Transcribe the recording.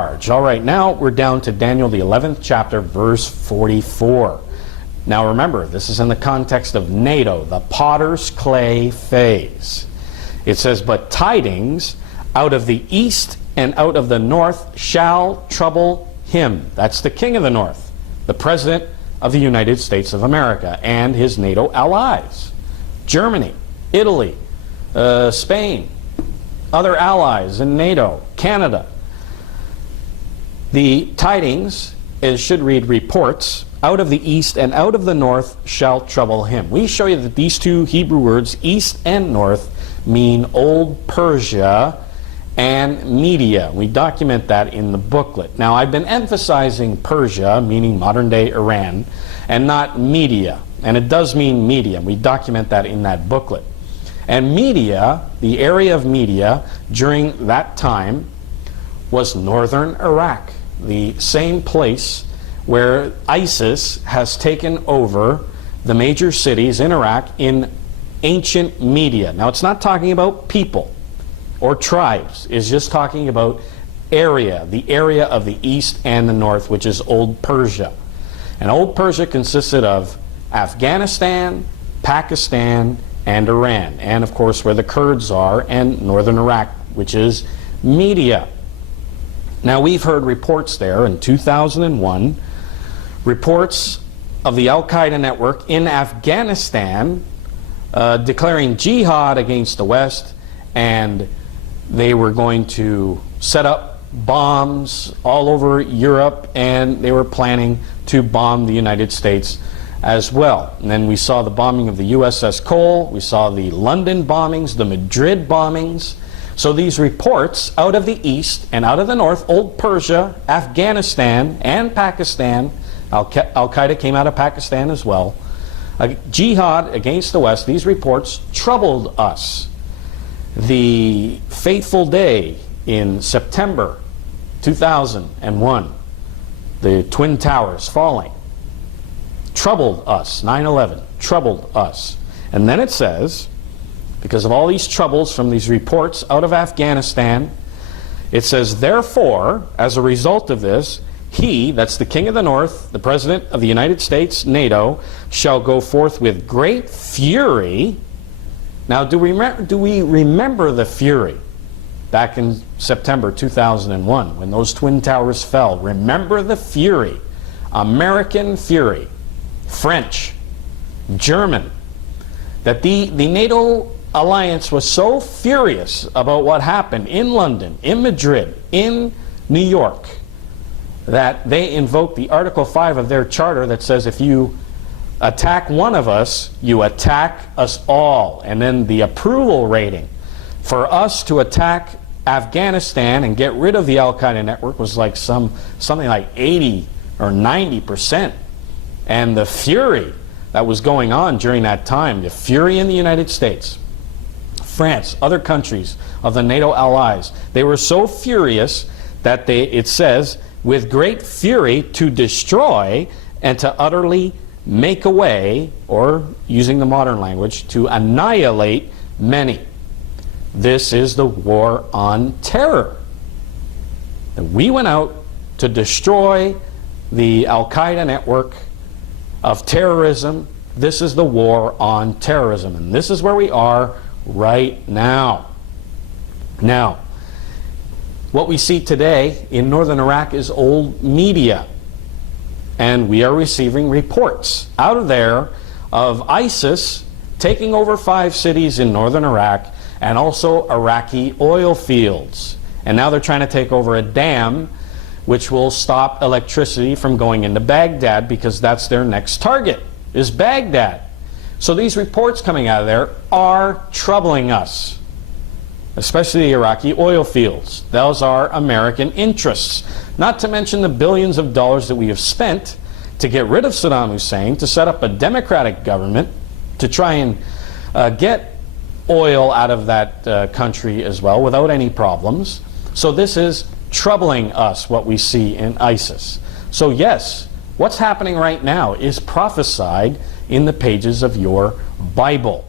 All right, now we're down to Daniel, the 11th chapter, verse 44. Now remember, this is in the context of NATO, the potter's clay phase. It says, "But tidings out of the east and out of the north shall trouble him." That's the king of the north, the president of the United States of America, and his NATO allies. Germany, Italy, Spain, other allies in NATO, Canada. The tidings, it should read reports, out of the east and out of the north shall trouble him. We show you that these two Hebrew words, east and north, mean Old Persia and Media. We document that in the booklet. Now, I've been emphasizing Persia, meaning modern-day Iran, and not Media. And it does mean Media. We document that in that booklet. And Media, the area of Media during that time, was northern Iraq, the same place where ISIS has taken over the major cities in Iraq in ancient Media. Now, it's not talking about people or tribes. It's just talking about area, the area of the east and the north, which is Old Persia. And Old Persia consisted of Afghanistan, Pakistan, and Iran. And, of course, where the Kurds are, and northern Iraq, which is Media. Now, we've heard reports there in 2001, reports of the Al-Qaeda network in Afghanistan declaring jihad against the West, and they were going to set up bombs all over Europe, and they were planning to bomb the United States as well. And then we saw the bombing of the USS Cole, we saw the London bombings, the Madrid bombings. So these reports out of the east and out of the north, Old Persia, Afghanistan, and Pakistan, Al-Qaeda came out of Pakistan as well, jihad against the West, these reports troubled us. The fateful day in September 2001, the Twin Towers falling, troubled us. 9/11 troubled us. And then it says, because of all these troubles from these reports out of Afghanistan, it says, "Therefore, as a result of this, he," that's the king of the north, the president of the United States, NATO, "shall go forth with great fury." Now, do we remember the fury back in September 2001 when those Twin Towers fell? Remember the fury. American fury, French, German, that the NATO alliance was so furious about what happened in London, in Madrid, in New York, that they invoked the Article 5 of their charter that says if you attack one of us, you attack us all. And then the approval rating for us to attack Afghanistan and get rid of the Al-Qaeda network was like something like 80 or 90%. And the fury that was going on during that time, the fury in the United States, France, other countries of the NATO allies, they were so furious that it says, with great fury to destroy and to utterly make away, or using the modern language, to annihilate many. This is the war on terror. And we went out to destroy the Al-Qaeda network of terrorism. This is the war on terrorism, and this is where we are right now. Now, what we see today in northern Iraq is old Media, and we are receiving reports out of there of ISIS taking over 5 cities in northern Iraq and also Iraqi oil fields. And now they're trying to take over a dam which will stop electricity from going into Baghdad, because that's their next target, is Baghdad. So these reports coming out of there are troubling us, especially the Iraqi oil fields. Those are American interests, not to mention the billions of dollars that we have spent to get rid of Saddam Hussein, to set up a democratic government, to try and get oil out of that country as well without any problems. So this is troubling us, what we see in ISIS. So yes, what's happening right now is prophesied in the pages of your Bible.